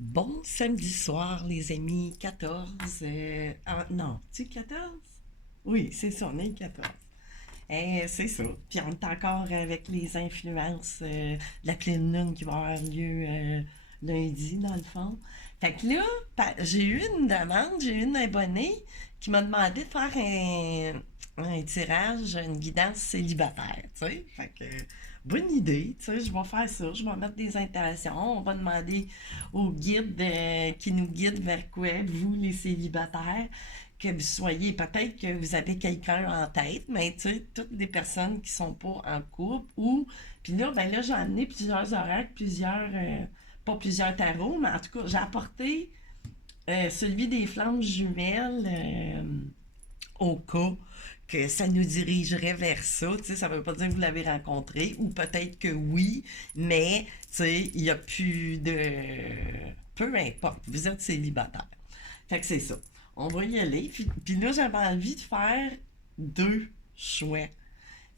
Bon samedi soir, les amis, 14. Non, tu 14? Oui, c'est ça, on est le 14. C'est ça. Puis on est encore avec les influences de la pleine lune qui va avoir lieu lundi, dans le fond. Fait que là, j'ai eu une demande, j'ai eu une abonnée qui m'a demandé de faire un tirage, une guidance célibataire, tu sais. Fait que, bonne idée, tu sais, je vais faire ça, je vais mettre des intentions, on va demander au guide qui nous guide vers quoi, vous les célibataires, que vous soyez, peut-être que vous avez quelqu'un en tête, mais tu sais, toutes des personnes qui sont pas en couple ou, puis là, ben là, j'ai amené plusieurs oracles, pas plusieurs tarots, mais en tout cas, j'ai apporté celui des flammes jumelles au cas que ça nous dirigerait vers ça. Tu sais, ça veut pas dire que vous l'avez rencontré, ou peut-être que oui, mais tu sais, il n'y a plus de... Peu importe, vous êtes célibataire. Fait que c'est ça. On va y aller. Puis là, j'avais envie de faire deux choix.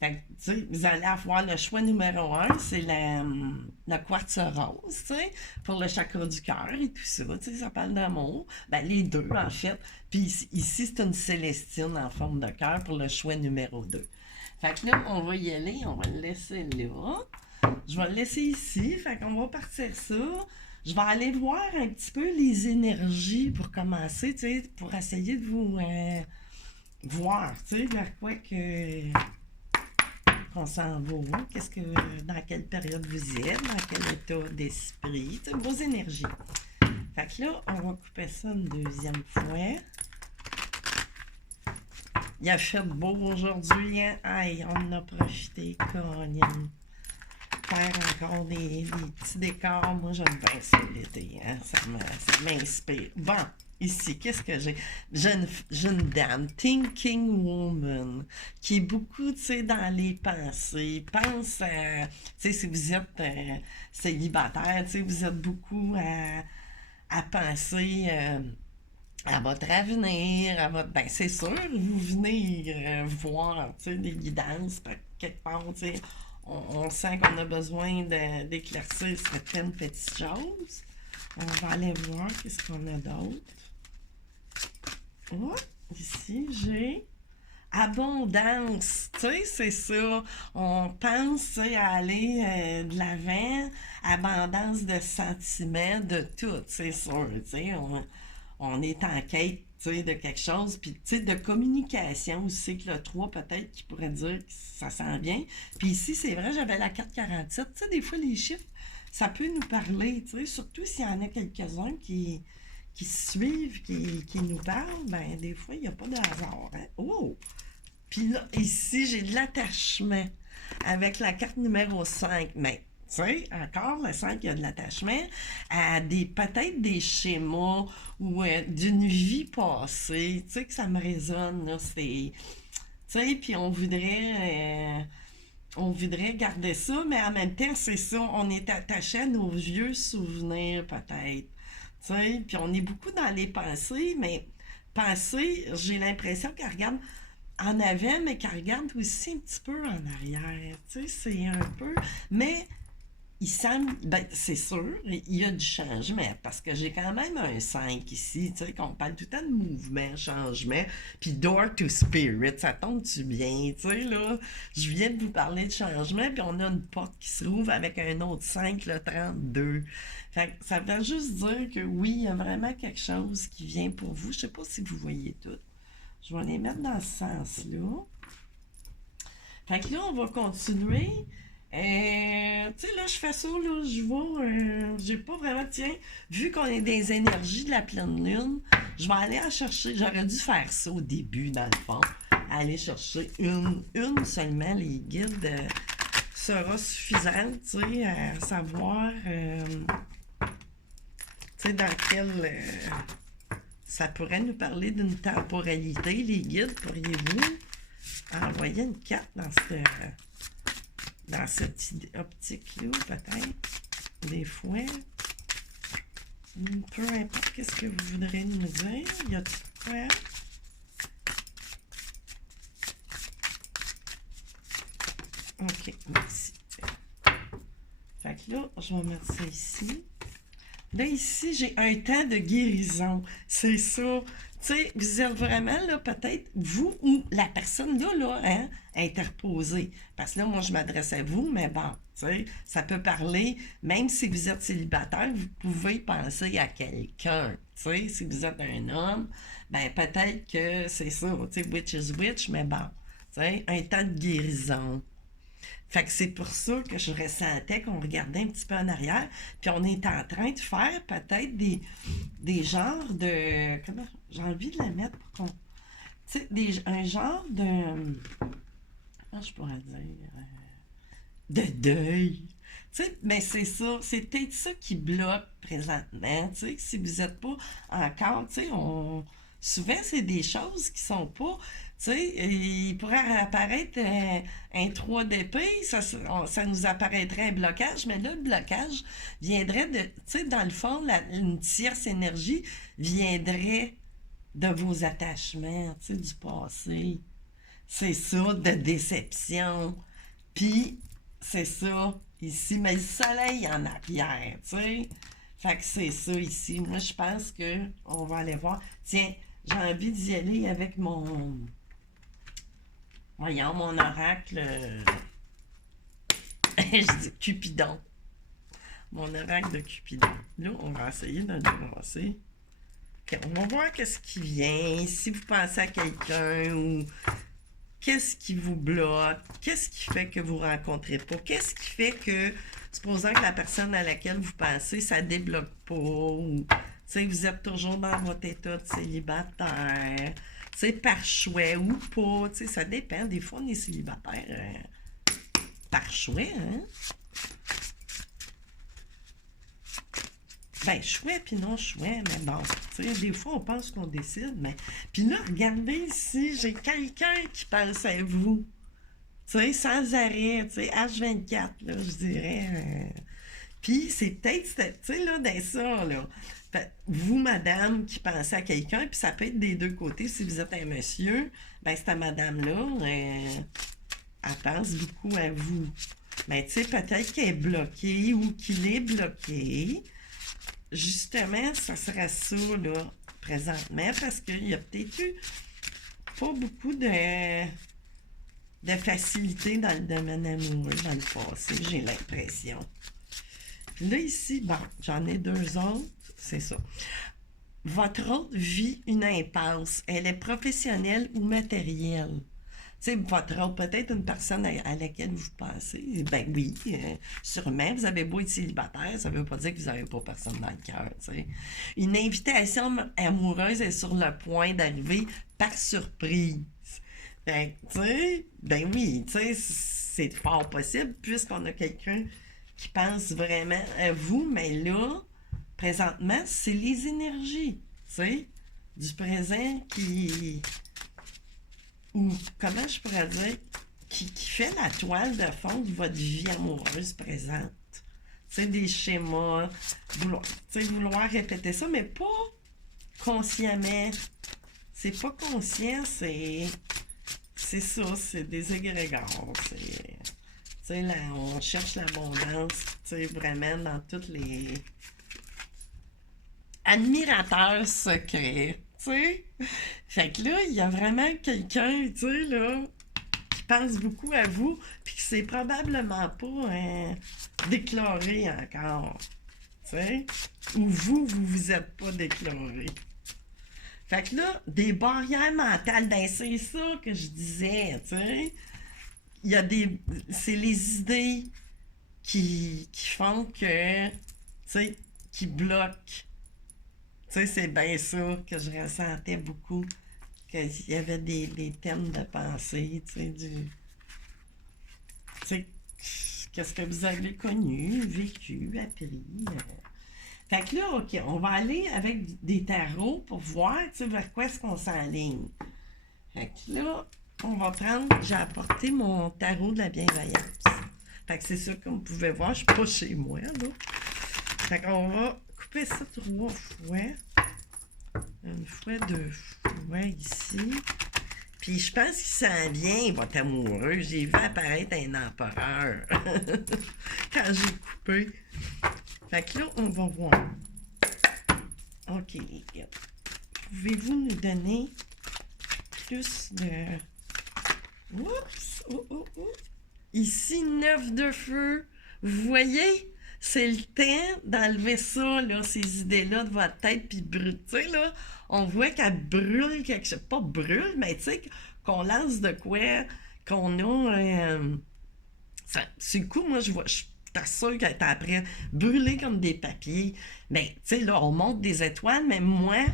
Fait que, tu sais, vous allez avoir le choix numéro un, c'est la quartz rose, tu sais, pour le chakra du cœur et tout ça, tu sais, ça parle d'amour. Ben, les deux, en fait. Puis ici, c'est une célestine en forme de cœur pour le choix numéro 2. Fait que là, on va y aller, on va le laisser là. Je vais le laisser ici, fait qu'on va partir ça. Je vais aller voir un petit peu les énergies pour commencer, tu sais, pour essayer de vous voir, tu sais, vers quoi que qu'on s'en va, dans quelle période vous êtes, dans quel état d'esprit, tu sais, vos énergies. Fait que là, on va couper ça une deuxième fois. Il a fait beau aujourd'hui, hein? Aïe, on en a profité, Caroline. Faire encore des petits décors. Moi, j'aime bien ça l'été. Hein? Ça m'inspire. Bon, ici, qu'est-ce que j'ai? Jeune dame, Thinking Woman, qui est beaucoup, tu sais, dans les pensées. Pense à, tu sais, si vous êtes célibataire, tu sais, vous êtes beaucoup à penser à votre avenir, à votre... Ben, c'est sûr, vous venez voir, tu sais, des guidances, quelque part, tu sais, on sent qu'on a besoin d'éclaircir certaines petites choses. On va aller voir qu'est-ce qu'on a d'autre. Oh, ici, j'ai abondance, tu sais, c'est ça. On pense, tu sais, à aller de l'avant, abondance de sentiments, de tout, c'est sûr, tu sais. On est en quête, tu sais, de quelque chose, puis tu sais, de communication aussi, que le 3 peut-être qui pourrait dire que ça sent bien. Puis ici, c'est vrai, j'avais la carte 47, tu sais, des fois, les chiffres, ça peut nous parler, tu sais, surtout s'il y en a quelques-uns qui suivent, qui nous parlent, ben des fois, il n'y a pas de hasard. Hein? Oh! Puis là, ici, j'ai de l'attachement avec la carte numéro 5. Mais, tu sais, encore, le 5, il y a de l'attachement à peut-être des schémas ou d'une vie passée. Tu sais, que ça me résonne, là. Tu sais, puis on voudrait garder ça, mais en même temps, c'est ça, on est attaché à nos vieux souvenirs, peut-être. Tu sais, puis on est beaucoup dans les pensées, mais pensées, j'ai l'impression qu'elle regarde en avant, mais qu'elle regarde aussi un petit peu en arrière. Tu sais, c'est un peu. Mais il semble. Ben, c'est sûr, il y a du changement, parce que j'ai quand même un 5 ici, tu sais, qu'on parle tout le temps de mouvement, changement, puis door to spirit, ça tombe-tu bien, tu sais, là. Je viens de vous parler de changement, puis on a une porte qui se rouvre avec un autre 5, le 32. Fait que ça veut juste dire que oui, il y a vraiment quelque chose qui vient pour vous. Je sais pas si vous voyez tout. Je vais les mettre dans ce sens-là. Fait que là, on va continuer. Tu sais, là, je fais ça, là, je vais. J'ai pas vraiment. Tiens, vu qu'on est des énergies de la pleine lune, je vais aller en chercher. J'aurais dû faire ça au début, dans le fond. Aller chercher une seulement. Les guides sera suffisante, tu sais, à savoir. Tu sais, dans quel. Ça pourrait nous parler d'une temporalité, les guides, pourriez-vous envoyer une carte dans cette optique-là, peut-être, des fois. Peu importe qu'est-ce que vous voudrez nous dire. Y a-t-il quoi? OK, merci. Fait que là, je vais mettre ça ici. Là, ici, j'ai un temps de guérison. C'est ça. Tu sais, vous êtes vraiment, là, peut-être, vous ou la personne là, hein, interposée. Parce que là, moi, je m'adresse à vous, mais bon, tu sais, ça peut parler, même si vous êtes célibataire, vous pouvez penser à quelqu'un. Tu sais, si vous êtes un homme, ben peut-être que c'est ça, tu sais, witch is witch, mais bon, tu sais, un temps de guérison. Fait que c'est pour ça que je ressentais qu'on regardait un petit peu en arrière, puis on est en train de faire peut-être des genres de... Comment... J'ai envie de la mettre pour qu'on... Tu sais, un genre de... Comment je pourrais dire? De deuil. Tu sais, mais c'est ça, c'est peut-être ça qui bloque présentement. Tu sais, si vous n'êtes pas encore, tu sais, souvent c'est des choses qui sont pas, tu sais, il pourrait apparaître un 3 d'épée, ça nous apparaîtrait un blocage, mais là, le blocage viendrait de, tu sais, dans le fond, une tierce énergie viendrait de vos attachements, tu sais, du passé. C'est ça, de déception. Puis, c'est ça, ici, mais le soleil en arrière, tu sais. Fait que c'est ça ici. Moi, je pense que on va aller voir. Tiens, j'ai envie d'y aller avec voyons, mon oracle, je dis Cupidon. Mon oracle de Cupidon. Là, on va essayer de le brasser. OK, on va voir qu'est-ce qui vient. Si vous pensez à quelqu'un ou qu'est-ce qui vous bloque? Qu'est-ce qui fait que vous ne rencontrez pas? Qu'est-ce qui fait que, supposons que la personne à laquelle vous pensez, ça ne débloque pas, ou vous êtes toujours dans votre état de célibataire, par choix ou pas, ça dépend. Des fois, on est célibataire par choix, hein? Ben, chouette, puis non chouette, mais bon, tu sais, des fois, on pense qu'on décide, mais... Puis là, regardez ici, j'ai quelqu'un qui pense à vous, tu sais, sans arrêt, tu sais, H24, là, je dirais. Puis c'est peut-être, tu sais, là, dans ça, là, vous, madame, qui pensez à quelqu'un, puis ça peut être des deux côtés, si vous êtes un monsieur, ben, cette madame-là, elle pense beaucoup à vous. Ben, tu sais, peut-être qu'elle est bloquée ou qu'il est bloqué. Justement, ça serait ça, là, présentement, parce qu'il y a peut-être eu pas beaucoup de facilité dans le domaine amoureux dans le passé, j'ai l'impression. Puis là, ici, bon, j'en ai deux autres, c'est ça. Votre autre vit une impasse. Elle est professionnelle ou matérielle. Tu sais, votre autre, peut-être une personne à laquelle vous pensez, ben oui, sûrement, vous avez beau être célibataire, ça ne veut pas dire que vous n'avez pas personne dans le cœur, tu sais. Une invitation amoureuse est sur le point d'arriver par surprise. Ben, tu sais, ben oui, tu sais, c'est fort possible, puisqu'on a quelqu'un qui pense vraiment à vous, mais là, présentement, c'est les énergies, tu sais, du présent qui... Ou, comment je pourrais dire, qui fait la toile de fond de votre vie amoureuse présente. Tu sais, des schémas, vouloir répéter ça, mais pas consciemment. C'est pas conscient, c'est ça, c'est des égrégores. Tu sais, là, on cherche l'abondance, tu sais, vraiment dans toutes les admirateurs secrets, tu sais. Fait que là, il y a vraiment quelqu'un, tu sais, là, qui pense beaucoup à vous, puis qui s'est probablement pas déclaré encore, tu sais. Ou vous vous êtes pas déclaré. Fait que là, des barrières mentales, ben c'est ça que je disais, tu sais. Il y a c'est les idées qui font que, tu sais, qui bloquent. Tu sais, c'est bien ça que je ressentais beaucoup, qu'il y avait des thèmes de pensée, tu sais, tu sais, qu'est-ce que vous avez connu, vécu, appris. Fait que là, OK, on va aller avec des tarots pour voir, tu sais, vers quoi est-ce qu'on s'enligne. Fait que là, on va prendre, j'ai apporté mon tarot de la bienveillance. Fait que c'est ça que vous pouvez voir, je suis pas chez moi, là. Fait qu'on va couper ça 3 fois. Une fois, 2 fois ici. Puis je pense qu'il s'en vient, votre amoureux. J'ai vu apparaître un empereur quand j'ai coupé. Fait que là, on va voir. OK. Pouvez-vous nous donner plus de... Oups! Oh, oh, oh. Ici, 9 de feu. Vous voyez? C'est le temps d'enlever ça, là, ces idées-là de votre tête, puis brûler. Tu sais, là, on voit qu'elle brûle quelque chose. Pas brûle, mais tu sais, qu'on lance de quoi, qu'on a... c'est le coup, moi, je t'assure qu'elle est après brûlée comme des papiers. Mais, tu sais, là, on monte des étoiles, mais moi,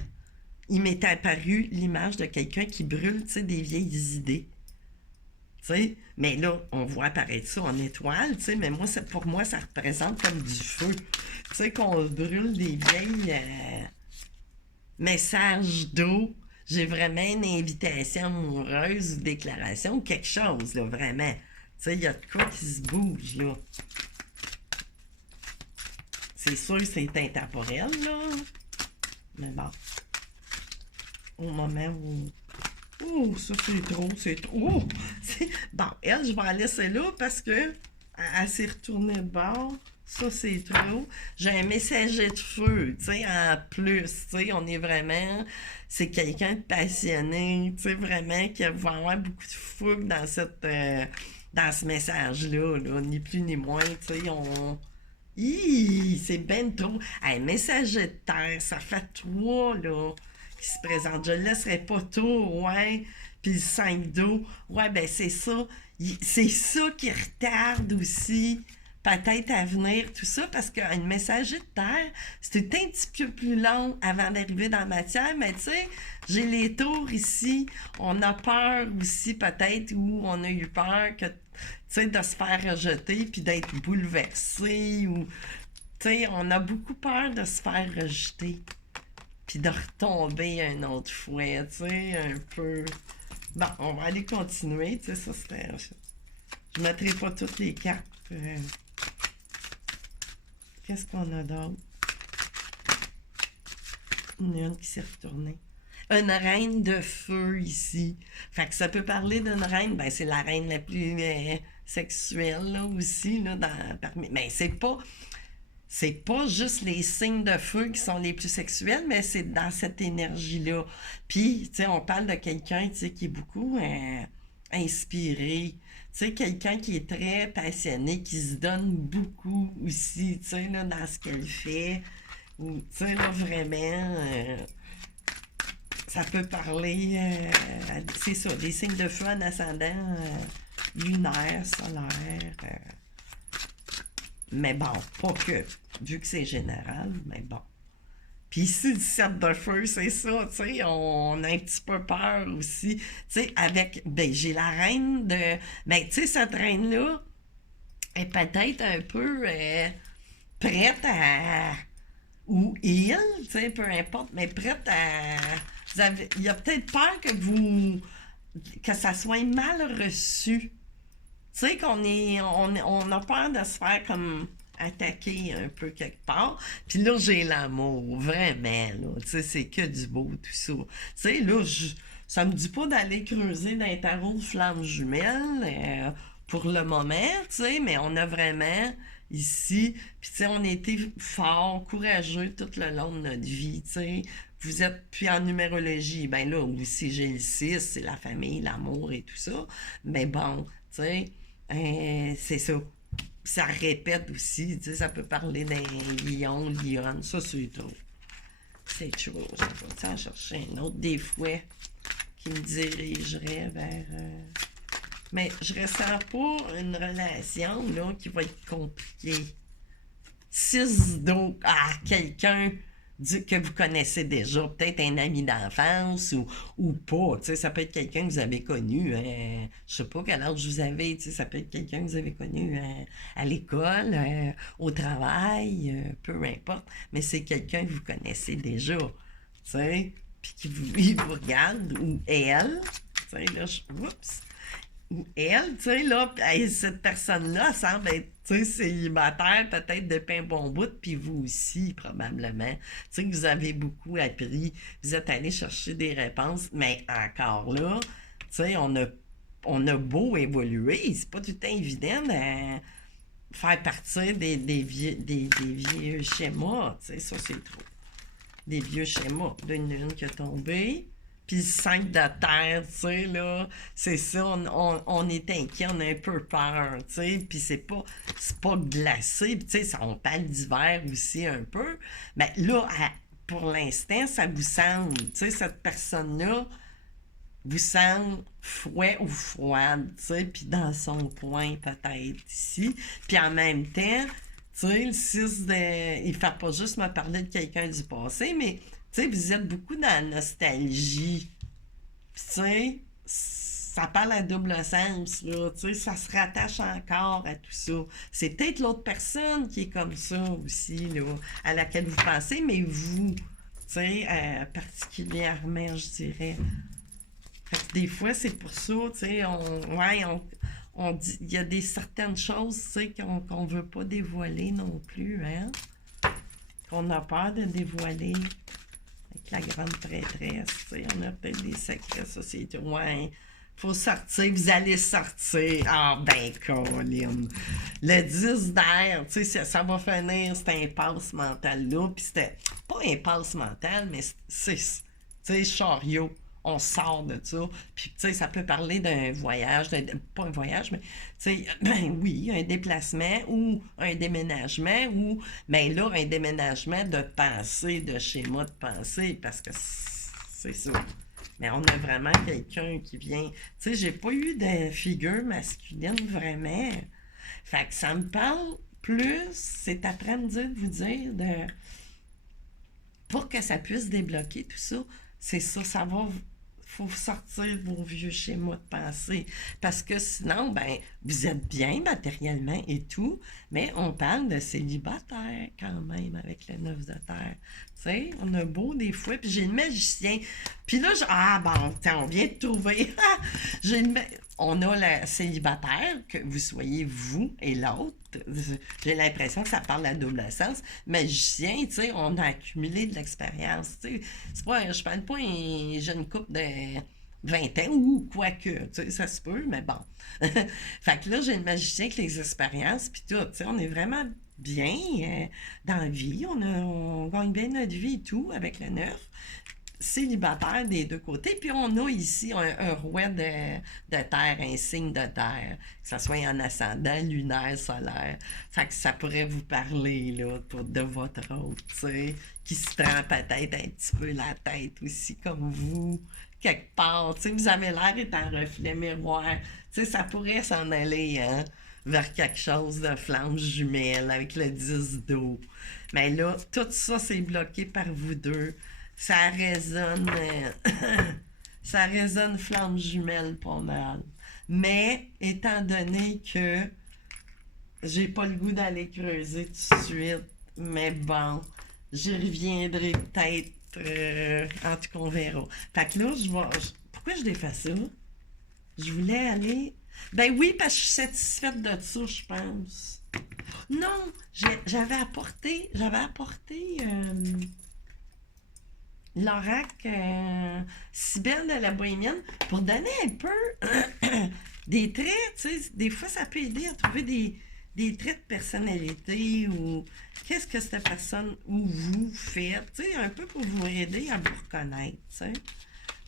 il m'est apparu l'image de quelqu'un qui brûle, tu sais, des vieilles idées. Tu sais, mais là, on voit apparaître ça en étoile, tu sais, mais moi, pour moi, ça représente comme du feu. Tu sais, qu'on brûle des vieilles messages d'eau. J'ai vraiment une invitation amoureuse ou déclaration ou quelque chose, là, vraiment. Tu sais, il y a de quoi qui se bouge, là. C'est sûr que c'est intemporel, là. Mais bon. Au moment où... Oh, ça c'est trop, c'est trop. Oh! Bon, elle, je vais la laisser là parce que elle s'est retournée de bord. Ça c'est trop. J'ai un messager de feu, tu sais, en plus. Tu sais, on est vraiment. C'est quelqu'un de passionné, tu sais, vraiment, qui va avoir beaucoup de fougue dans dans ce message-là, là, ni plus ni moins, tu sais, on. C'est ben trop. Un messager de terre, ça fait trois, là, qui se présente. Je le laisserai pas tôt, ouais. Puis le 5 d'eau, ouais, ben c'est ça. C'est ça qui retarde aussi, peut-être à venir, tout ça, parce qu'un messager de terre, c'est un petit peu plus long avant d'arriver dans la matière, mais tu sais, j'ai les tours ici. On a peur aussi, peut-être, ou on a eu peur que, tu sais, de se faire rejeter puis d'être bouleversé, ou, tu sais, on a beaucoup peur de se faire rejeter puis de retomber une autre fois, tu sais, un peu. Bon, on va aller continuer, tu sais, ça serait... Je ne mettrai pas toutes les cartes. Qu'est-ce qu'on a d'autre? Une qui s'est retournée. Une reine de feu ici. Fait que ça peut parler d'une reine, ben c'est la reine la plus sexuelle, là, aussi, là, parmi... Mais c'est pas juste les signes de feu qui sont les plus sexuels, mais c'est dans cette énergie-là. Puis, tu sais, on parle de quelqu'un, tu sais, qui est beaucoup inspiré. Tu sais, quelqu'un qui est très passionné, qui se donne beaucoup aussi, tu sais, là, dans ce qu'elle fait. Ou, tu sais, là, vraiment, ça peut parler, c'est ça, des signes de feu en ascendant lunaire, solaire. Mais bon, pas que, vu que c'est général, mais bon. Puis ici, le 7 de feu, c'est ça, tu sais, on a un petit peu peur aussi. Tu sais, avec, ben, j'ai la reine de... Ben, tu sais, cette reine-là est peut-être un peu prête à... Ou il, tu sais, peu importe, mais prête à... Il y a peut-être peur que vous... que ça soit mal reçu. Tu sais on a peur de se faire comme attaquer un peu quelque part. Puis là, j'ai l'amour, vraiment, là. Tu sais, c'est que du beau, tout ça. Tu sais, là, ça me dit pas d'aller creuser dans les tarots de flammes jumelles pour le moment, tu sais, mais on a vraiment ici, puis tu sais, on a été fort, courageux tout le long de notre vie, tu sais. Vous êtes, puis en numérologie, ben là, aussi, j'ai le 6, c'est la famille, l'amour et tout ça. Mais bon, tu sais, c'est ça. Ça répète aussi, tu sais, ça peut parler d'un lion, lionne, ça c'est trop. C'est trop. Je vais en chercher un autre des fois qui me dirigerait vers. Mais je ressens pas une relation là qui va être compliquée. 6 d'eau à quelqu'un que vous connaissez déjà, peut-être un ami d'enfance ou pas, tu sais, ça peut être quelqu'un que vous avez connu, je sais pas quel âge vous avez, tu sais, ça peut être quelqu'un que vous avez connu à l'école, au travail, peu importe, mais c'est quelqu'un que vous connaissez déjà, tu sais, puis il vous regarde, ou elle, tu sais, là, oups, ou elle, tu sais, là, cette personne-là semble être, tu sais, célibataire, peut-être depuis un bon bout, puis vous aussi, probablement. Tu sais, que vous avez beaucoup appris, vous êtes allé chercher des réponses, mais encore là, tu sais, on a beau évoluer, c'est pas tout le temps évident de faire partir des vieux schémas, tu sais, ça, c'est trop. des vieux schémas d'une lune qui a tombé. Puis le 5 de terre, tu sais, là, c'est ça, on est inquiet, on a un peu peur, tu sais, puis c'est pas glacé, puis tu sais, on parle d'hiver aussi un peu, mais là, pour l'instant, ça vous semble, tu sais, cette personne-là vous semble fouet ou froide, tu sais, puis dans son coin peut-être ici, puis en même temps, tu sais, le 6 de... Il fait pas juste me parler de quelqu'un du passé, mais tu sais, vous êtes beaucoup dans la nostalgie. Puis, tu sais, ça parle à double sens, là. Tu sais, ça se rattache encore à tout ça. C'est peut-être l'autre personne qui est comme ça aussi, là, à laquelle vous pensez, mais vous, tu sais, particulièrement, je dirais. Fait que des fois, c'est pour ça, tu sais, on dit, il y a des certaines choses, tu sais, qu'on veut pas dévoiler non plus, hein? Qu'on a peur de dévoiler. Avec la grande prêtresse, tu sais, on a peut-être des secrets sociétés. Ouais, faut sortir, vous allez sortir. Ah, ben, Colin. Le 10 d'air, tu sais, ça va finir cette impasse mentale-là. Puis c'était pas impasse mentale, mais c'est, tu sais, chariot. On sort de ça. Puis, tu sais, ça peut parler d'un voyage, pas un voyage, mais, tu sais, ben oui, un déplacement ou un déménagement ou, ben là, un déménagement de pensée, de schéma de pensée, parce que c'est ça. Mais on a vraiment quelqu'un qui vient. Tu sais, j'ai pas eu de figure masculine vraiment. Fait que ça me parle plus, c'est après me dire, de vous dire, pour que ça puisse débloquer tout ça, c'est ça, ça va. Faut sortir vos vieux schémas de pensée. Parce que sinon, ben, vous êtes bien matériellement et tout, mais on parle de célibataire quand même avec le 9 de terre. Tu sais, on a beau des fois, puis j'ai le magicien. Puis là, ah bon, on vient de trouver. On a le célibataire, que vous soyez vous et l'autre. J'ai l'impression que ça parle à double sens. Magicien, tu sais, on a accumulé de l'expérience. Tu sais, c'est pas, je parle pas une jeune couple de 20 ans ou quoi que, tu sais, ça se peut, mais bon. Fait que là, j'ai le magicien avec les expériences, puis tout, tu sais, on est vraiment bien dans la vie. On gagne bien notre vie et tout avec le 9 célibataire des deux côtés. Puis on a ici un roi de terre, un signe de terre, que ce soit en ascendant, lunaire, solaire. Fait que ça pourrait vous parler là, de votre autre, tu sais, qui se prend peut-être un petit peu la tête aussi, comme vous, quelque part. Tu sais, vous avez l'air d'être un reflet miroir. Tu sais, ça pourrait s'en aller, hein, vers quelque chose de flamme jumelle avec le 10 d'eau. Mais là, tout ça, c'est bloqué par vous deux. Ça résonne, ça résonne flamme jumelle pas mal. Mais, étant donné que j'ai pas le goût d'aller creuser tout de suite, mais bon, j'y reviendrai peut-être, en tout cas, on verra. Fait que là, pourquoi je l'ai fait ça? Je voulais aller... Ben oui, parce que je suis satisfaite de ça, je pense. Non, j'avais apporté l'oracle Cybèle de la Bohémienne pour donner un peu des traits, tu sais, des fois ça peut aider à trouver des traits de personnalité ou qu'est-ce que cette personne ou vous faites, tu sais, un peu pour vous aider à vous reconnaître, tu sais.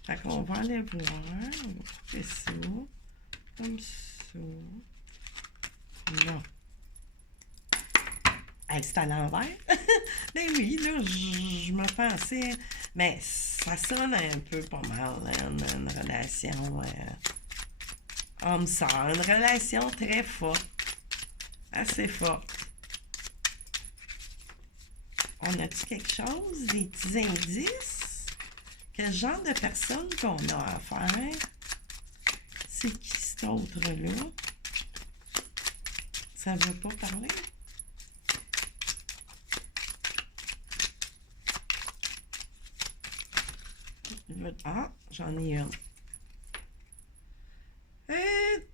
Fait qu'on va aller voir, on va couper ça, comme ça, là. Hey, c'est à l'envers. Ben oui, là, je me pensais. Mais ça sonne un peu pas mal, hein, une relation homme-sœur. Une relation très forte. Assez forte. On a-tu quelque chose? Des petits indices? Quel genre de personne qu'on a à faire? C'est qui cet autre-là? Ça veut pas parler? Ah, j'en ai une.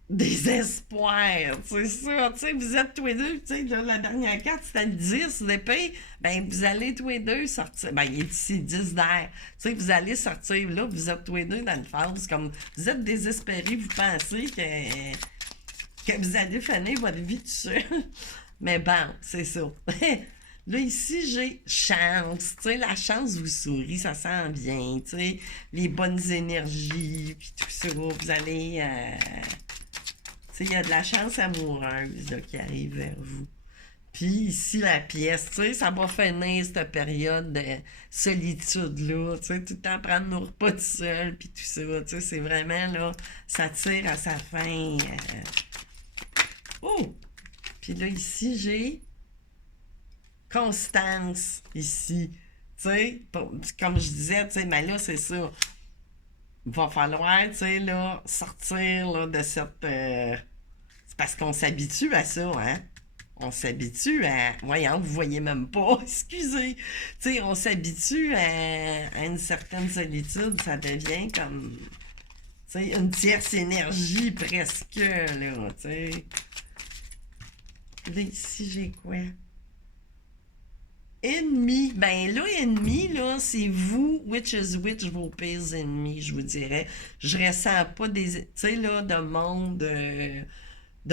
Désespoir, c'est ça, tu sais, vous êtes tous les deux, tu sais, la dernière carte, c'était le 10 d'épée, ben, vous allez tous les deux sortir, ben, il est ici 10 d'air, tu sais, vous allez sortir, là, vous êtes tous les deux dans une phase, comme, vous êtes désespérés, vous pensez que vous allez finir votre vie tout seul, mais bon, c'est ça. Là, ici, j'ai chance. Tu sais, la chance vous sourit, ça sent bien. Tu sais, les bonnes énergies, puis tout ça. Vous allez. Tu sais, il y a de la chance amoureuse là, qui arrive vers vous. Puis ici, la pièce, tu sais, ça va finir cette période de solitude-là. Tu sais, tout le temps prendre nos repas tout seul, puis tout ça. Tu sais, c'est vraiment, là, ça tire à sa fin. Oh! Puis là, ici, j'ai Constance, ici. Tu sais, comme je disais, tu sais, mais là, c'est ça. Il va falloir, tu sais, là, sortir là, de cette... C'est parce qu'on s'habitue à ça, hein? On s'habitue à... Voyons, vous voyez même pas, excusez. Tu sais, on s'habitue à une certaine solitude, ça devient comme... Tu sais, une tierce énergie presque, là, tu sais. Là, ici, j'ai quoi? Ennemi. Ben là, ennemi, là, c'est vous, which is which, vos pires ennemis, je vous dirais. Je ressens pas des... Tu sais, là, de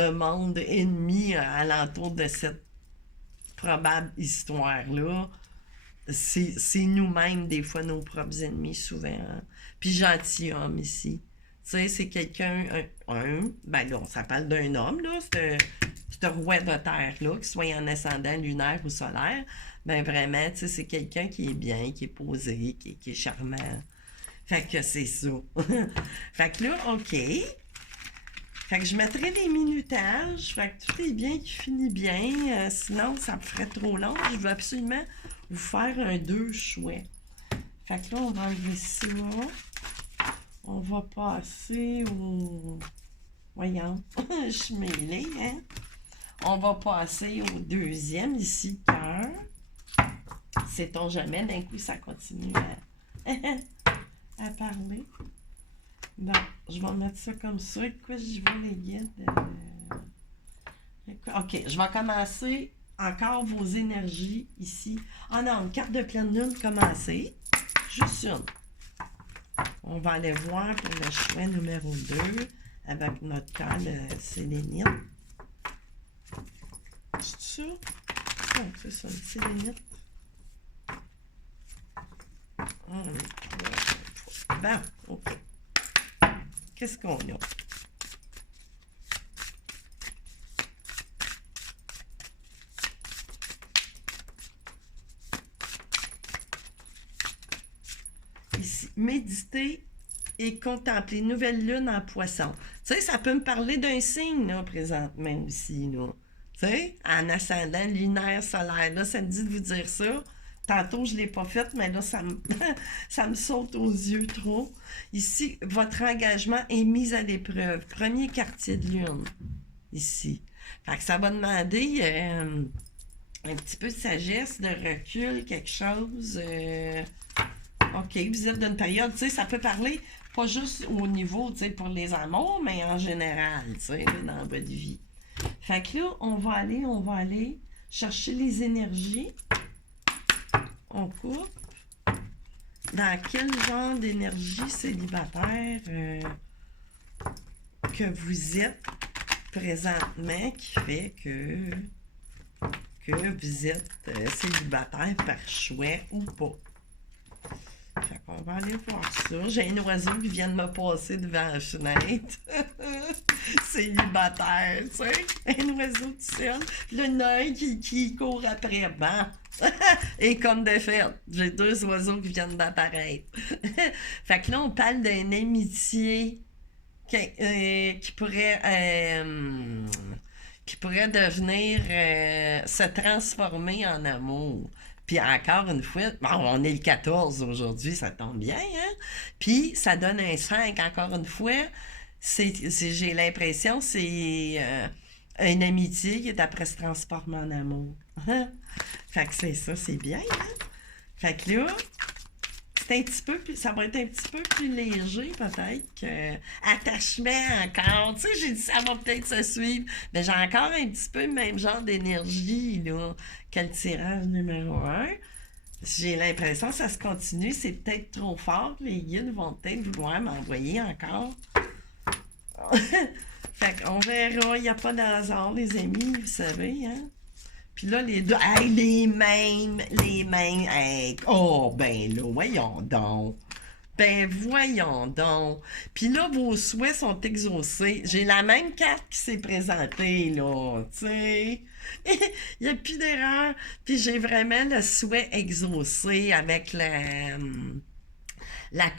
monde ennemi alentour de cette probable histoire-là. C'est nous-mêmes, des fois, nos propres ennemis, souvent. Hein. Puis gentilhomme ici. Tu sais, c'est quelqu'un, ben là, ça parle d'un homme, là, c'est un roi de terre-là, qu'il soit en ascendant lunaire ou solaire, ben vraiment, tu sais, c'est quelqu'un qui est bien, qui est posé, qui est charmant. Fait que c'est ça. Fait que là, OK. Fait que je mettrai des minutages. Fait que tout est bien qui finit bien. Sinon, ça me ferait trop long. Je veux absolument vous faire un 2 chouette. Fait que là, on va enlever ça. On va passer au... Voyons, je suis mêlée, hein? On va passer au deuxième ici, cœur. Sait-on jamais, d'un coup, ça continue à parler. Bon, je vais mettre ça comme ça. Écoute, je vais les guides. OK, je vais commencer encore vos énergies ici. Ah non, une carte de pleine lune, commencer. Juste une. On va aller voir pour le choix numéro 2 avec notre cœur de sélénite. C'est ça? Oh, c'est ça, le sélénite. Bon, OK. Qu'est-ce qu'on a? Ici, méditer et contempler. Nouvelle lune en poisson. Tu sais, ça peut me parler d'un signe, là, présentement aussi, là. Tu sais, en ascendant lunaire, solaire. Là, ça me dit de vous dire ça. Tantôt, je ne l'ai pas fait, mais là, ça me saute aux yeux trop. Ici, votre engagement est mis à l'épreuve. Premier quartier de lune, ici. Fait que ça va demander un petit peu de sagesse, de recul, quelque chose. OK, vous êtes d'une période, tu sais, ça peut parler pas juste au niveau, tu sais, pour les amours, mais en général, tu sais, dans votre vie. Fait que là, on va aller chercher les énergies. On coupe. Dans quel genre d'énergie célibataire que vous êtes présentement qui fait que vous êtes célibataire par choix ou pas. Fait qu'on va aller voir ça. J'ai un oiseau qui vient de me passer devant la fenêtre. Célibataire, tu sais. Un oiseau tout seul. Le nain qui court après. Bon. Et comme de fait, j'ai 2 oiseaux qui viennent d'apparaître. Fait que là, on parle d'une amitié qui pourrait devenir, se transformer en amour. Puis encore une fois, bon, on est le 14 aujourd'hui, ça tombe bien, hein? Puis ça donne un 5, encore une fois. J'ai l'impression que c'est une amitié qui est après se transformer en amour. Fait que c'est ça, c'est bien, hein? Fait que là, c'est un petit peu plus, ça va être un petit peu plus léger peut-être que attachement encore. Tu sais, j'ai dit ça va peut-être se suivre, mais j'ai encore un petit peu le même genre d'énergie là que le tirage numéro 1. J'ai l'impression que ça se continue, c'est peut-être trop fort. Les guides vont peut-être vouloir m'envoyer encore. Fait qu'on verra, il n'y a pas de hasard, les amis, vous savez, hein? Puis là, les deux, hey, les mêmes, hey, oh, ben là, voyons donc. Ben voyons donc. Puis là, vos souhaits sont exaucés. J'ai la même carte qui s'est présentée, là, tu sais. Il n'y a plus d'erreur. Puis j'ai vraiment le souhait exaucé avec la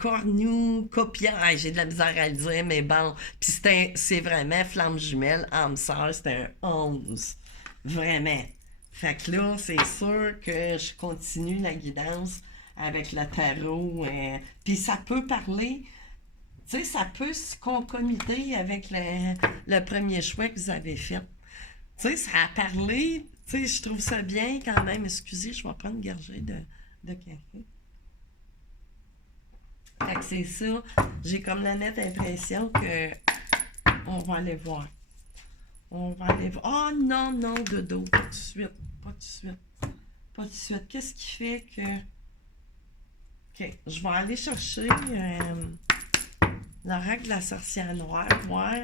cornucopia. Ah, j'ai de la misère à le dire, mais bon. Puis c'est vraiment flamme jumelle, âme sœur, c'est un 11. Vraiment. Fait que là, c'est sûr que je continue la guidance avec le tarot. Puis ça peut parler, tu sais, ça peut se concomiser avec le premier choix que vous avez fait. Tu sais, ça a parlé, tu sais, je trouve ça bien quand même. Excusez, je vais prendre une gorgée de café. Fait que c'est ça. J'ai comme la nette impression que on va aller voir. On va aller voir. Oh non, non, dodo, pas tout de suite. Pas tout de suite. Pas tout de suite. Qu'est-ce qui fait que. Ok, je vais aller chercher l'oracle de la sorcière noire, voir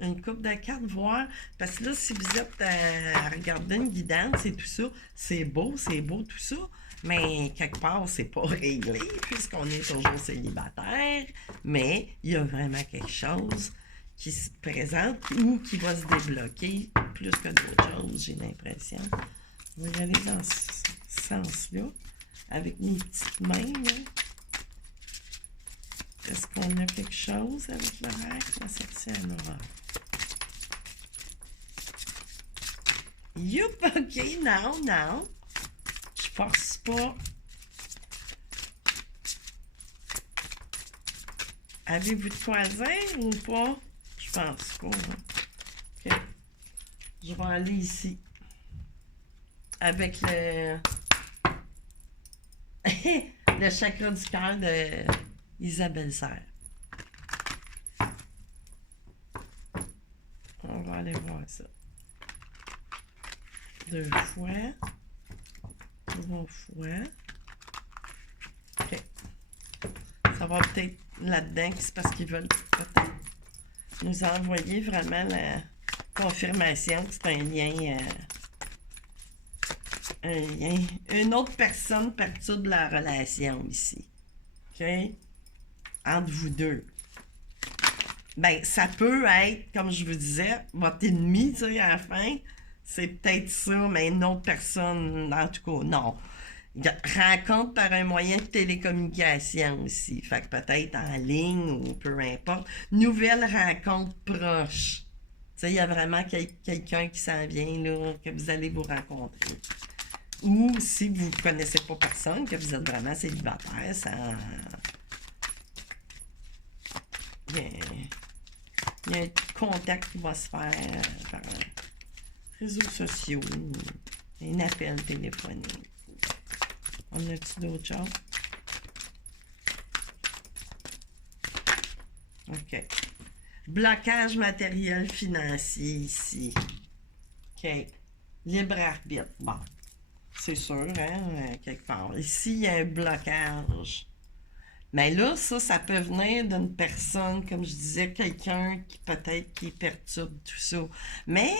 une coupe de cartes, voir. Parce que là, si vous êtes à regarder une guidance et tout ça, c'est beau tout ça. Mais quelque part, c'est pas réglé puisqu'on est toujours célibataire. Mais il y a vraiment quelque chose qui se présente ou qui va se débloquer plus que d'autres choses, j'ai l'impression. On va y aller dans ce sens-là, avec mes petites mains. Là. Est-ce qu'on a quelque chose avec l'oracle, la sorcière noire? Youp, ok, non, non. Je force pas. Avez-vous de quoi dire ou pas? Je pense pas. Hein? Ok. Je vais aller ici. Avec le... le chakra du cœur de Isabelle Serre. On va aller voir ça. 2 fois. 3 fois. Ok. Ça va peut-être là-dedans, c'est parce qu'ils veulent peut-être nous envoyer vraiment la confirmation que c'est un lien, une autre personne perturbe la relation ici. OK? Entre vous deux. Ben, ça peut être, comme je vous disais, votre ennemi, tu sais, à la fin, c'est peut-être ça, mais une autre personne, en tout cas, non. Rencontre par un moyen de télécommunication aussi. Fait que peut-être en ligne ou peu importe. Nouvelle rencontre proche. Tu sais, il y a vraiment quelqu'un qui s'en vient, là, que vous allez vous rencontrer. Ou si vous ne connaissez pas personne, que vous êtes vraiment célibataire, ça... Il y a un contact qui va se faire par réseaux sociaux, un appel téléphonique. On a-tu d'autres choses? OK. Blocage matériel financier ici. OK. Libre arbitre. Bon. C'est sûr, hein, quelque part. Ici, il y a un blocage. Mais là, ça peut venir d'une personne, comme je disais, quelqu'un qui peut-être qui perturbe tout ça. Mais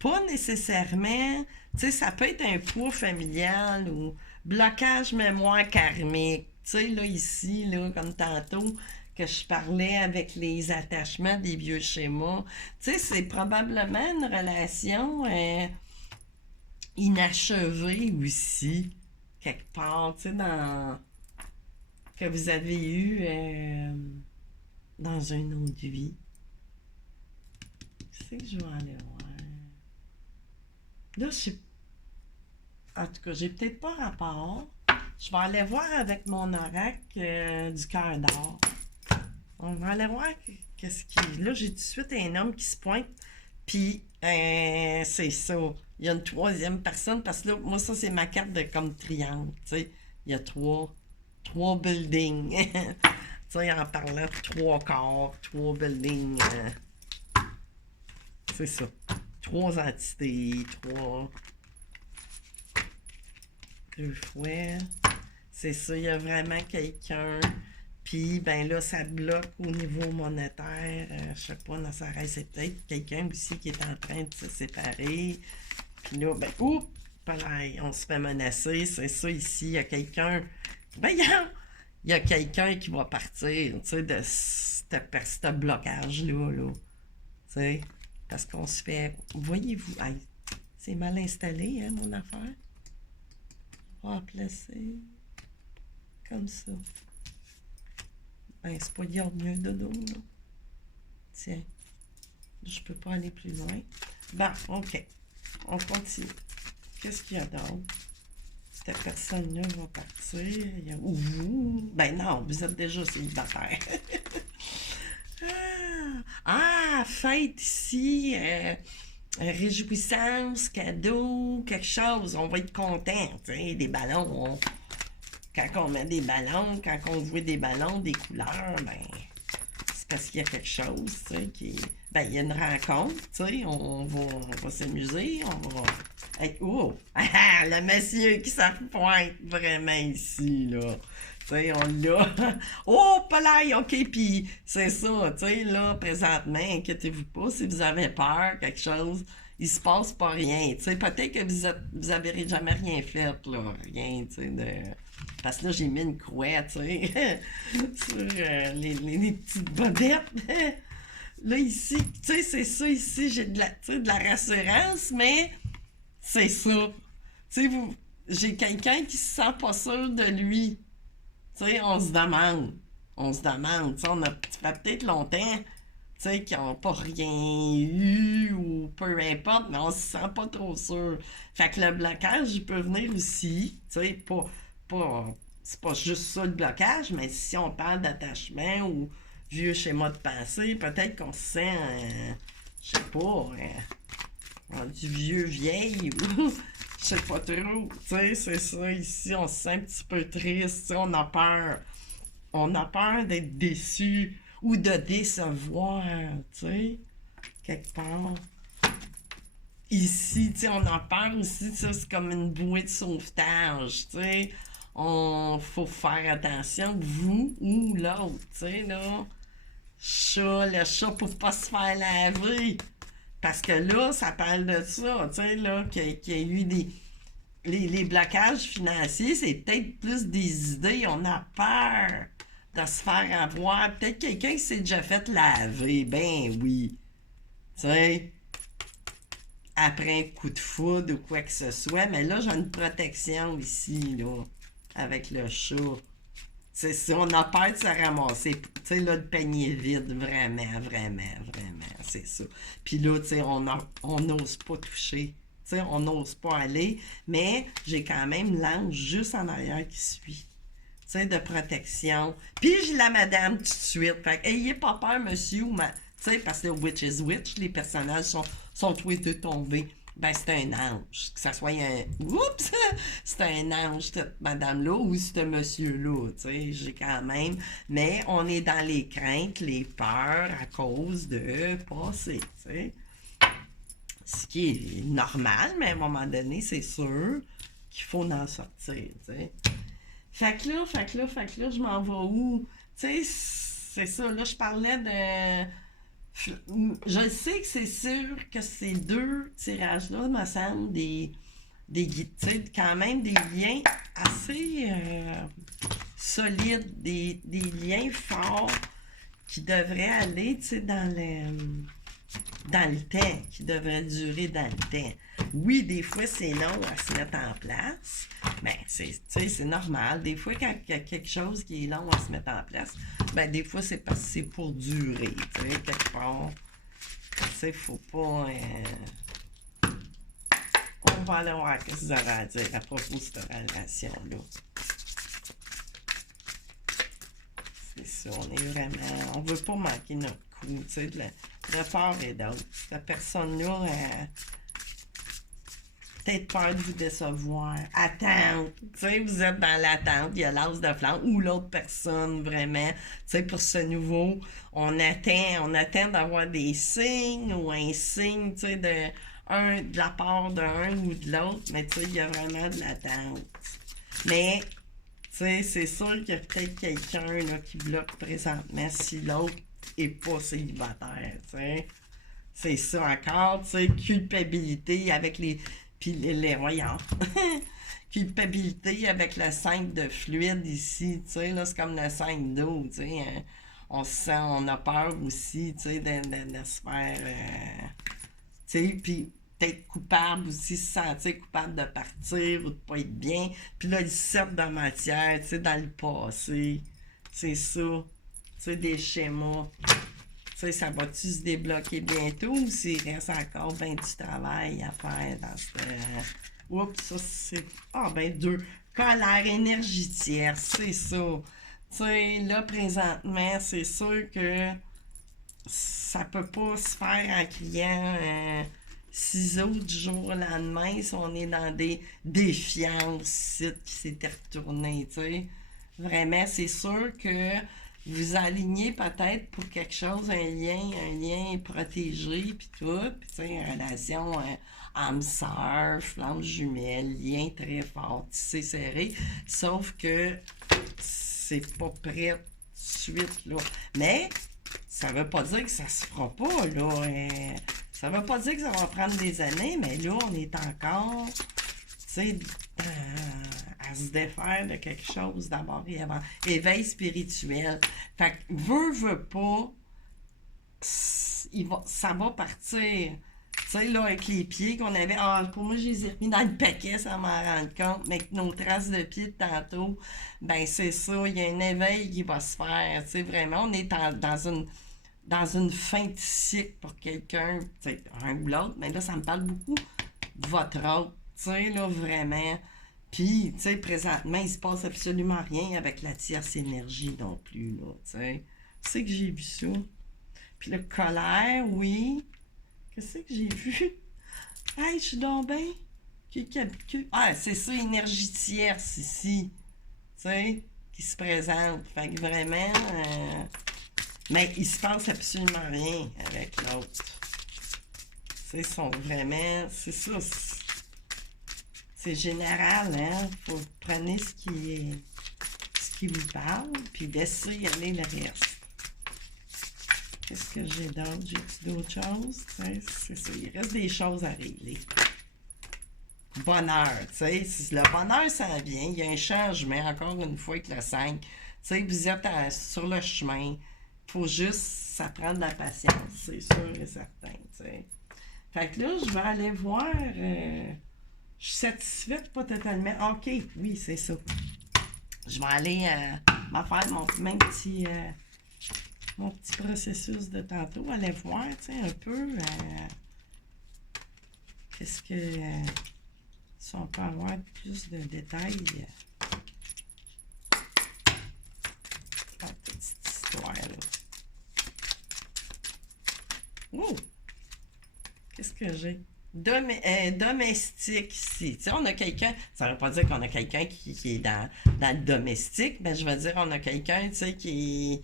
pas nécessairement, tu sais, ça peut être un poids familial ou blocage mémoire karmique. Tu sais, là, ici, là, comme tantôt, que je parlais avec les attachements des vieux schémas. Tu sais, c'est probablement une relation inachevée aussi, quelque part, tu sais, que vous avez eu dans une autre vie. C'est que je vais aller voir. Là, je sais. En tout cas, j'ai peut-être pas rapport. Je vais aller voir avec mon oracle du cœur d'or. On va aller voir qu'est-ce qui. Là, j'ai tout de suite un homme qui se pointe. Puis, c'est ça. Il y a une troisième personne. Parce que là, moi, ça, c'est ma carte de comme triangle. Tu sais, il y a trois buildings. Tu sais, en parlant de 3 corps, 3 buildings. C'est ça. 3 entités, 2 fois. C'est ça, il y a vraiment quelqu'un. Puis, ben là, ça bloque au niveau monétaire. Je sais pas, dans sa rêve, c'est peut-être quelqu'un aussi qui est en train de se séparer. Puis là, ben, oups, on se fait menacer, c'est ça ici, il y a quelqu'un. Voyons! Il y a quelqu'un qui va partir, tu sais, de ce blocage-là, là. Tu sais, parce qu'on se fait. Voyez-vous, hey, c'est mal installé, hein, mon affaire. On va placer comme ça. Ben, c'est pas dire mieux dodo, là. Tiens, je peux pas aller plus loin. Bon, ok. On continue. Qu'est-ce qu'il y a d'autre? Cette personne-là va partir. Ou vous? Ben non, vous êtes déjà célibataire. Fête ici. Réjouissance, cadeau, quelque chose. On va être content. Des ballons. Quand on met des ballons, quand on voit des ballons, des couleurs, ben, c'est parce qu'il y a quelque chose, qui. Ben, il y a une rencontre, on va s'amuser, on va. Oh! Le monsieur qui s'appointe vraiment ici, là. On l'a. Oh, palais, OK, puis c'est ça, là, présentement, inquiétez-vous pas, si vous avez peur, quelque chose, il se passe pas rien, peut-être que vous avez jamais rien fait, là, rien, de. Parce que là, j'ai mis une croix, sur les petites bobettes. Là, ici, c'est ça, ici, j'ai de la rassurance, mais c'est ça. J'ai quelqu'un qui se sent pas sûr de lui. On se demande. Ça fait peut-être longtemps, qu'ils n'ont pas rien eu ou peu importe, mais on se sent pas trop sûr. Fait que le blocage, il peut venir aussi, c'est pas juste ça le blocage, mais si on parle d'attachement ou vieux schéma de pensée, peut-être qu'on se sent, je sais pas, du vieux vieille ou je sais pas trop, c'est ça, ici, on se sent un petit peu triste, on a peur. On a peur d'être déçu ou de décevoir, quelque part. Ici, on a peur aussi, ça, c'est comme une bouée de sauvetage, faut faire attention, vous ou l'autre, là. Le chat pour pas se faire laver. Parce que là, ça parle de ça, là, qu'il y a eu les blocages financiers, c'est peut-être plus des idées. On a peur de se faire avoir. Peut-être quelqu'un qui s'est déjà fait laver. Ben oui. Après un coup de foudre ou quoi que ce soit. Mais là, j'ai une protection ici, là, avec le chat. C'est ça, on a peur de se ramasser. Là, le panier vide, vraiment, c'est ça. Puis là, on n'ose pas toucher. On n'ose pas aller, mais j'ai quand même l'ange juste en arrière qui suit. De protection. Puis j'ai la madame tout de suite. Fait ayez pas peur, monsieur ou parce que Witch is Witch, les personnages sont tous et deux tombés. Ben, c'est un ange. Que ça soit un. Oups! C'est un ange, cette madame-là, ou ce monsieur-là. J'ai quand même. Mais on est dans les craintes, les peurs à cause de passé. Ce qui est normal, mais à un moment donné, c'est sûr qu'il faut en sortir. Fait que là, je m'en vais où? C'est ça, là, je parlais de. Je sais que c'est sûr que ces deux tirages-là me semblent quand même des liens assez solides, des liens forts qui devraient aller, dans le temps, qui devraient durer dans le temps. Oui, des fois, c'est long à se mettre en place, mais c'est normal. Des fois, quand il y a quelque chose qui est long à se mettre en place, ben des fois, c'est parce que c'est pour durer, quelque part. Faut pas... On va aller voir ce que vous avez à dire à propos de cette relation-là. C'est ça, on est vraiment... On veut pas manquer notre coup, de part et d'autre. Cette personne-là peut-être peur de vous décevoir. Attente. Vous êtes dans l'attente. Il y a l'as de flamme ou l'autre personne, vraiment. Pour ce nouveau, on attend d'avoir des signes ou un signe, de la part d'un ou de l'autre. Mais il y a vraiment de l'attente. Mais, c'est sûr qu'il y a peut-être quelqu'un là, qui bloque présentement si l'autre est pas célibataire, C'est ça encore, culpabilité avec les Puis voyons. Culpabilité avec le 5 de fluide ici, tu sais, là, c'est comme le 5 d'eau, tu sais. Hein. On se sent, on a peur aussi, tu sais, de se faire. Tu sais, puis peut-être coupable aussi, se sentir coupable de partir ou de pas être bien. Puis là, ils sortent de matière, tu sais, dans le passé. C'est ça. Tu sais, des schémas. Tu sais, ça va-tu se débloquer bientôt ou s'il reste encore ben du travail à faire dans ce. Oups, ça c'est. Ah ben deux. Colère, énergie tierce, c'est ça. Tu sais, là, présentement, c'est sûr que ça peut pas se faire en criant ciseaux du jour au lendemain si on est dans des défiances sites qui s'étaient retournés, tu sais. Vraiment, c'est sûr que vous alignez peut-être pour quelque chose, un lien protégé, puis tout, puis tu sais, une relation âme sœur, flamme jumelle, lien très fort, tissé serré, sauf que c'est pas prêt tout de suite, là. Mais ça veut pas dire que ça se fera pas, là. Ça veut pas dire que ça va prendre des années, mais là, on est encore, tu sais, à se défaire de quelque chose d'abord et avant. Éveil spirituel. Fait que, veut pas, ça va partir. Tu sais, là, avec les pieds qu'on avait, pour moi, je les ai remis dans le paquet, ça m'en rend compte, mais avec nos traces de pieds de tantôt, ben c'est ça, il y a un éveil qui va se faire, tu sais, vraiment, on est dans une fin de cycle pour quelqu'un, tu sais, un ou l'autre, mais là, ça me parle beaucoup de votre autre, tu sais, là, vraiment. Puis, tu sais, présentement, il se passe absolument rien avec la tierce énergie non plus, là, tu sais. C'est que j'ai vu ça. Puis le colère, oui. Qu'est-ce que j'ai vu? Hey, je suis donc bien. Ah, c'est ça, énergie tierce ici. Tu sais, qui se présente. Fait que vraiment. Mais il se passe absolument rien avec l'autre. C'est son vraiment. C'est ça. C'est général, hein? Faut prendre ce qui vous parle, puis laisser aller le reste. Qu'est-ce que j'ai d'autre? J'ai-tu d'autres choses? C'est ça, il reste des choses à régler. Bonheur, tu sais, si le bonheur s'en vient, il y a un changement, encore une fois, avec le 5. Tu sais, vous êtes sur le chemin. Il faut juste, ça prend de la patience, c'est sûr et certain, tu sais. Fait que là, je vais aller voir. Je suis satisfaite, pas totalement. Ok, oui, c'est ça. Je vais aller m'en faire mon petit processus de tantôt, aller voir, tu sais, un peu qu'est-ce que si on peut avoir plus de détails dans la petite histoire là. Oh! Qu'est-ce que j'ai? Domestique ici. Tu sais, on a quelqu'un, ça ne veut pas dire qu'on a quelqu'un qui est dans le domestique, mais je veux dire, on a quelqu'un, tu sais, qui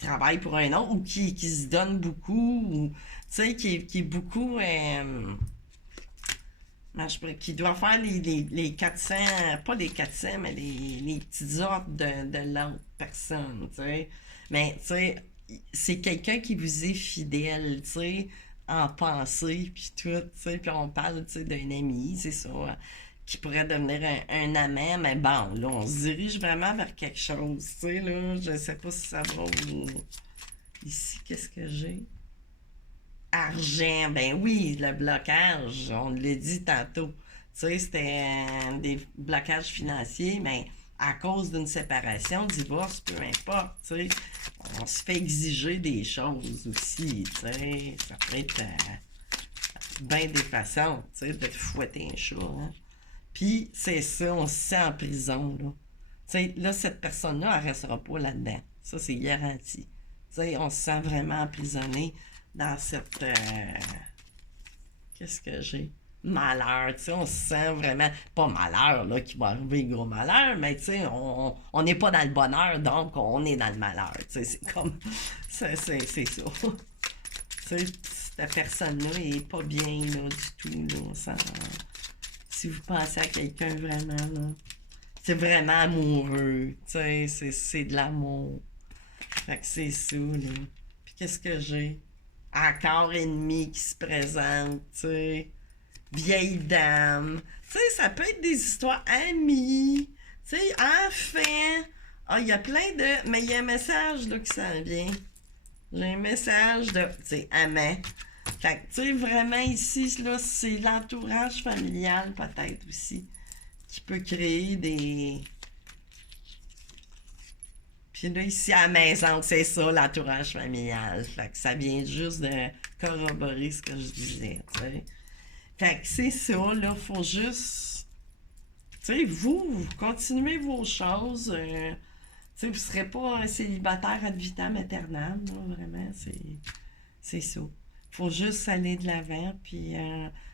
travaille pour un autre ou qui se donne beaucoup, ou, tu sais, qui est beaucoup, qui doit faire les 400, pas les 400, mais les petites ordres de l'autre personne, tu sais. Mais, tu sais, c'est quelqu'un qui vous est fidèle, tu sais, en pensée, puis tout, tu sais, puis on parle, tu sais, d'un ami, c'est ça, qui pourrait devenir un amant, mais bon, là, on se dirige vraiment vers quelque chose, tu sais, là, je sais pas si ça va ou... Ici, qu'est-ce que j'ai? Argent, ben oui, le blocage, on l'a dit tantôt. Tu sais, c'était des blocages financiers, mais à cause d'une séparation, divorce, peu importe, tu sais, on se fait exiger des choses aussi, tu sais. Ça peut être bien des façons, tu sais, de fouetter un chat, hein. Puis, c'est ça, on se sent en prison, là. Tu sais, là, cette personne-là, elle restera pas là-dedans. Ça, c'est garanti. Tu sais, on se sent vraiment emprisonné dans cette... qu'est-ce que j'ai? Malheur, tu sais, on se sent vraiment... Pas malheur, là, qui va arriver, gros malheur, mais tu sais, on n'est pas dans le bonheur, donc on est dans le malheur, tu sais, c'est comme... C'est ça. Tu sais, cette personne-là est pas bien, là, du tout, là, si vous pensez à quelqu'un vraiment, là, c'est vraiment amoureux, tu sais, c'est de l'amour. Fait que c'est ça, là. Puis qu'est-ce que j'ai? Encore ennemi qui se présente, tu sais. vieille dame. Tu sais, ça peut être des histoires amies. Tu sais, enfants. Ah, il y a plein de. Mais il y a un message là qui s'en vient. J'ai un message de. Tu sais, amant. Fait que, tu sais, vraiment ici, là, c'est l'entourage familial peut-être aussi qui peut créer des. Puis là, ici à la maison, c'est ça, l'entourage familial. Fait que ça vient juste de corroborer ce que je disais, tu sais. Fait que c'est ça, là, faut juste. Tu sais, vous continuez vos choses. Tu sais, vous serez pas un célibataire ad vitam aeternam, là, vraiment, c'est ça. Faut juste aller de l'avant, puis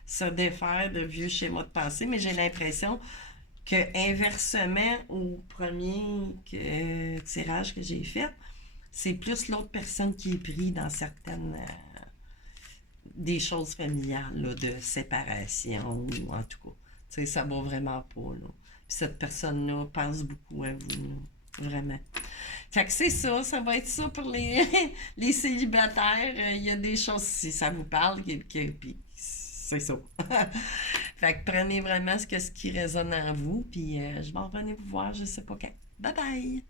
se défaire de vieux schémas de pensée. Mais j'ai l'impression que, inversement au premier tirage que j'ai fait, c'est plus l'autre personne qui est pris dans certaines des choses familiales, là, de séparation, ou en tout cas. Tu sais, ça va vraiment pas, là. Puis cette personne-là pense beaucoup à vous, là. Vraiment. Fait que c'est ça, ça va être ça pour les, les célibataires. Il y a des choses, si ça vous parle, puis c'est ça. Fait que prenez vraiment ce qui résonne en vous, puis je vais revenir vous voir, je sais pas quand. Bye bye!